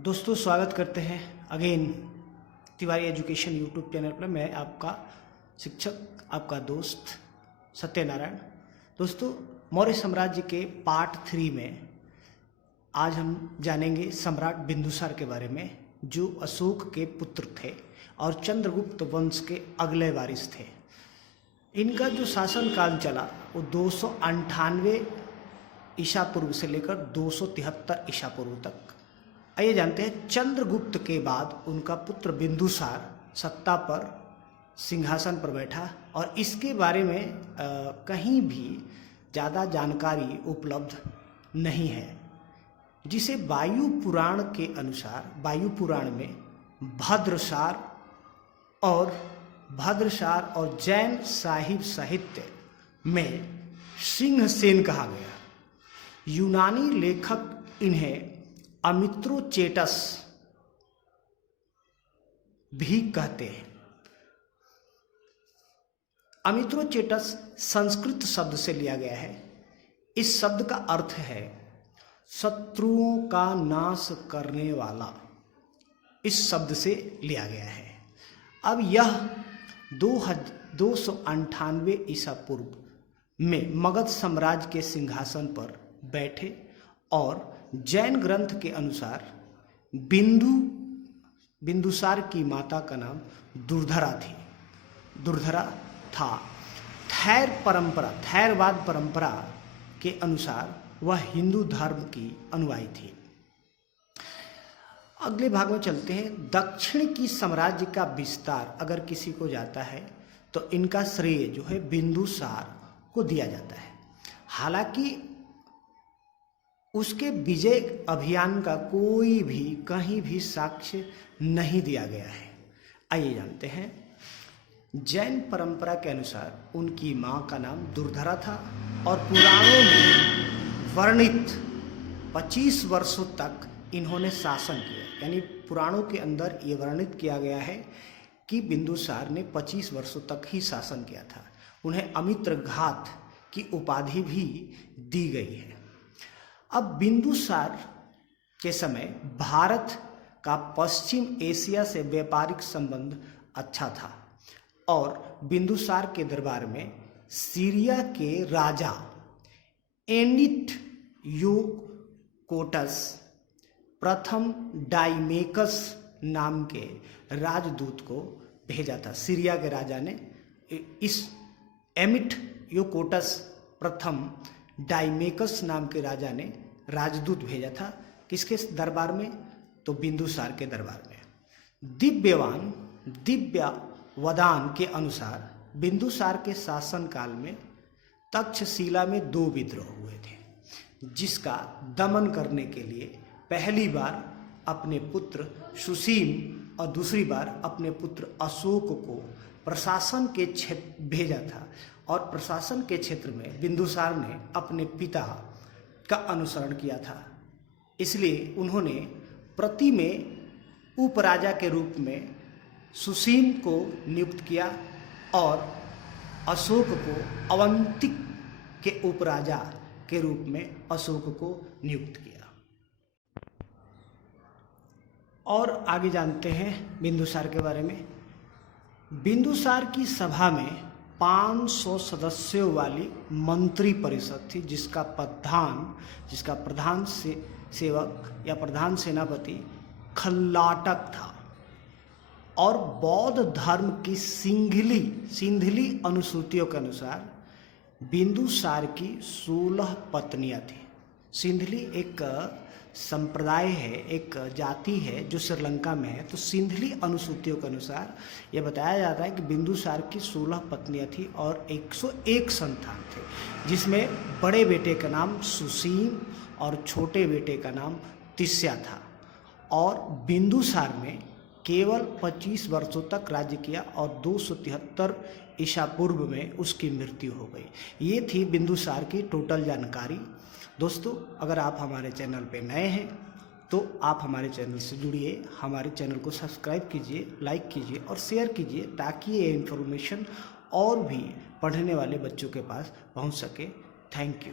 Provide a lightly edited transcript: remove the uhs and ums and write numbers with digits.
दोस्तों स्वागत करते हैं again Tiwari education YouTube channel पर। मैं आपका शिक्षक आपका दोस्त सत्यनारायण। दोस्तों मौर्य साम्राज्य के पार्ट 3 में आज हम जानेंगे सम्राट बिंदुसार के बारे में, जो अशोक के पुत्र थे और चंद्रगुप्त वंश के अगले वारिस थे। इनका जो शासनकाल चला वो 298 ईसा पूर्व से लेकर 273 ईसा पूर्व तक। आइए जानते हैं, चंद्रगुप्त के बाद उनका पुत्र बिंदुसार सत्ता पर सिंहासन पर बैठा और इसके बारे में कहीं भी ज़्यादा जानकारी उपलब्ध नहीं है, जिसे वायु पुराण के अनुसार वायु पुराण में भद्रसार और जैन साहिब साहित्य में सिंहसेन कहा गया। यूनानी लेखक इन्हें अमित्रोचेटस भी कहते हैं। अमित्रोचेटस संस्कृत शब्द से लिया गया है। इस शब्द का अर्थ है शत्रुओं का नाश करने वाला। इस शब्द से लिया गया है। अब यह 298 ईसा पूर्व में मगध साम्राज्य के सिंहासन पर बैठे और जैन ग्रंथ के अनुसार बिंदुसार की माता का नाम दुर्धरा था। थैरवाद परंपरा के अनुसार वह हिंदू धर्म की अनुयायी थी। अगले भाग में चलते हैं। दक्षिण की साम्राज्य का विस्तार अगर किसी को जाता है तो इनका श्रेय जो है बिंदुसार को दिया जाता है। हालांकि उसके विजय अभियान का कोई भी कहीं भी साक्ष्य नहीं दिया गया है। आइए जानते हैं। जैन परंपरा के अनुसार उनकी मां का नाम दुर्धरा था और पुराणों में वर्णित 25 वर्षों तक इन्होंने शासन किया। यानी पुराणों के अंदर ये वर्णित किया गया है कि बिंदुसार ने 25 वर्षों तक ही शासन किया था। उन्हें अमित्रघात की उपाधि भी दी गई है। अब बिंदुसार के समय भारत का पश्चिम एशिया से व्यापारिक संबंध अच्छा था और बिंदुसार के दरबार में सीरिया के राजा एंटियोकोटस प्रथम डाइमेकस नाम के राजदूत को भेजा था। सीरिया के राजा ने इस एंटियोकोटस प्रथम डाइमेकस नाम के राजा ने राजदूत भेजा था। किसके दरबार में? तो बिंदुसार के दरबार में। दिव्यवदान के अनुसार बिंदुसार के शासनकाल में तक्षशिला में 2 विद्रोह हुए थे, जिसका दमन करने के लिए पहली बार अपने पुत्र सुसीम और दूसरी बार अपने पुत्र अशोक को प्रशासन के क्षेत्र भेजा था। और प्रशासन के क्षेत्र में बिंदुसार ने अपने पिता का अनुसरण किया था, इसलिए उन्होंने प्रति में उपराजा के रूप में सुसीम को नियुक्त किया और अशोक को अवंतिक के उपराजा के रूप में अशोक को नियुक्त किया। और आगे जानते हैं बिंदुसार के बारे में। बिंदुसार की सभा में 500 सदस्यों वाली मंत्री परिषद थी, जिसका प्रधान सेवक या प्रधान सेनापति खल्लाटक था। और बौद्ध धर्म की सिंधली अनुसूचियों के अनुसार बिंदुसार की 16 पत्नियां थी। सिंधली एक संप्रदाय है, एक जाति है जो श्रीलंका में है। तो सिंधली अनुसूचियों के अनुसार यह बताया जाता है कि बिंदुसार की 16 पत्नियां थी और 101 संतान थे, जिसमें बड़े बेटे का नाम सुसीम और छोटे बेटे का नाम तिस्या था। और बिंदुसार ने केवल 25 वर्षों तक राज्य किया और 273 ईसा पूर्व में उसकी मृत्यु हो गई। ये थी बिंदुसार की टोटल जानकारी। दोस्तों अगर आप हमारे चैनल पे नए हैं तो आप हमारे चैनल से जुड़िए, हमारे चैनल को सब्सक्राइब कीजिए, लाइक कीजिए और शेयर कीजिए, ताकि ये इन्फॉर्मेशन और भी पढ़ने वाले बच्चों के पास पहुंच सके। Thank you.